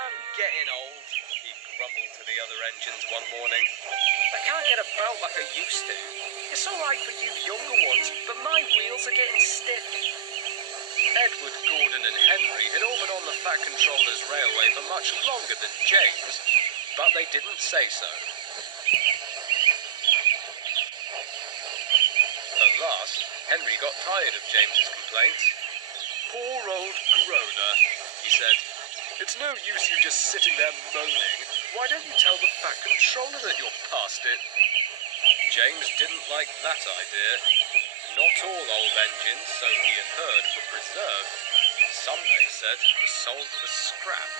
I'm getting old, he grumbled to the other engines one morning. I can't get about like I used to. It's all right for you younger ones, but my wheels are getting stiff. Edward, Gordon and Henry had all been on the Fat Controller's railway for much longer than James, but they didn't say so. At last, Henry got tired of James's complaints. Poor old groaner, he said. It's no use you just sitting there moaning. Why don't you tell the Fat Controller that you're past it? James didn't like that idea. Not all old engines, so he had heard, were preserved. Some, they said, were sold for scrap.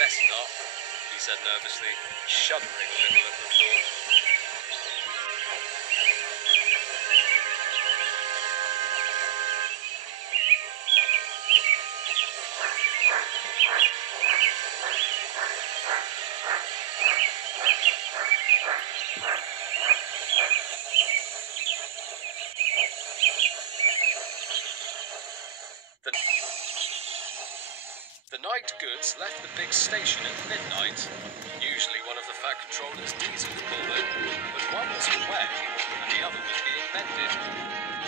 Best not, he said nervously, shuddering a little at the thought. The night goods left the big station at midnight. Usually one of the Fat Controller's diesels pulled in, but one was away and the other was being mended.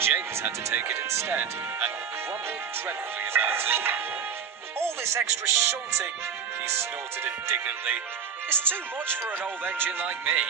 James had to take it instead and grumbled dreadfully about it. All this extra shunting, he snorted indignantly. It's too much for an old engine like me.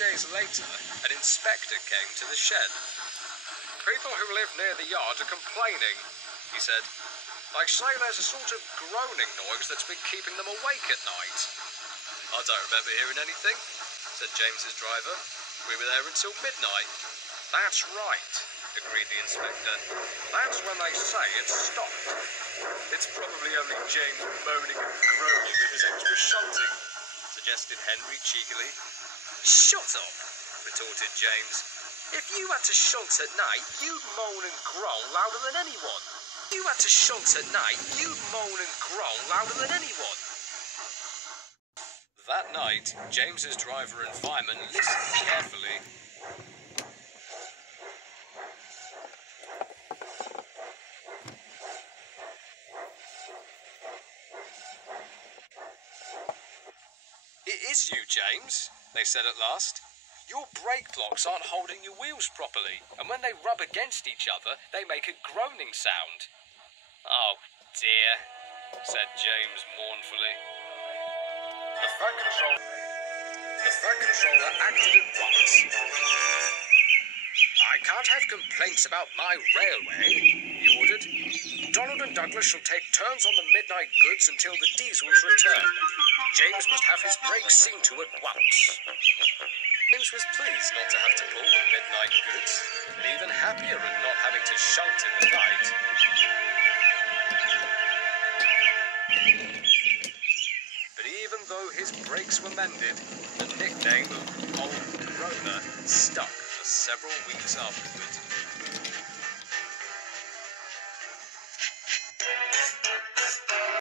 Days later, an inspector came to the shed. People who live near the yard are complaining, he said. They say there's a sort of groaning noise that's been keeping them awake at night. I don't remember hearing anything, said James's driver. We were there until midnight. That's right, agreed the inspector. That's when they say it's stopped. It's probably only James moaning and groaning with his extra shunting, suggested Henry cheekily. Shut up, retorted James. If you had to shunt at night, you'd moan and groan louder than anyone. If you had to shunt at night, you'd moan and groan louder than anyone. That night, James's driver and fireman listened carefully. It is you, James, they said at last. Your brake blocks aren't holding your wheels properly, and when they rub against each other, they make a groaning sound. Oh, dear, said James mournfully. The Fat Controller acted at once. I can't have complaints about my railway, he ordered. Donald and Douglas shall take turns on the midnight goods until the diesels return. James must have his brakes seen to at once. James was pleased not to have to pull the midnight goods, and even happier at not having to shunt in the night. But even though his brakes were mended, the nickname of Old Groaner stuck for several weeks afterward.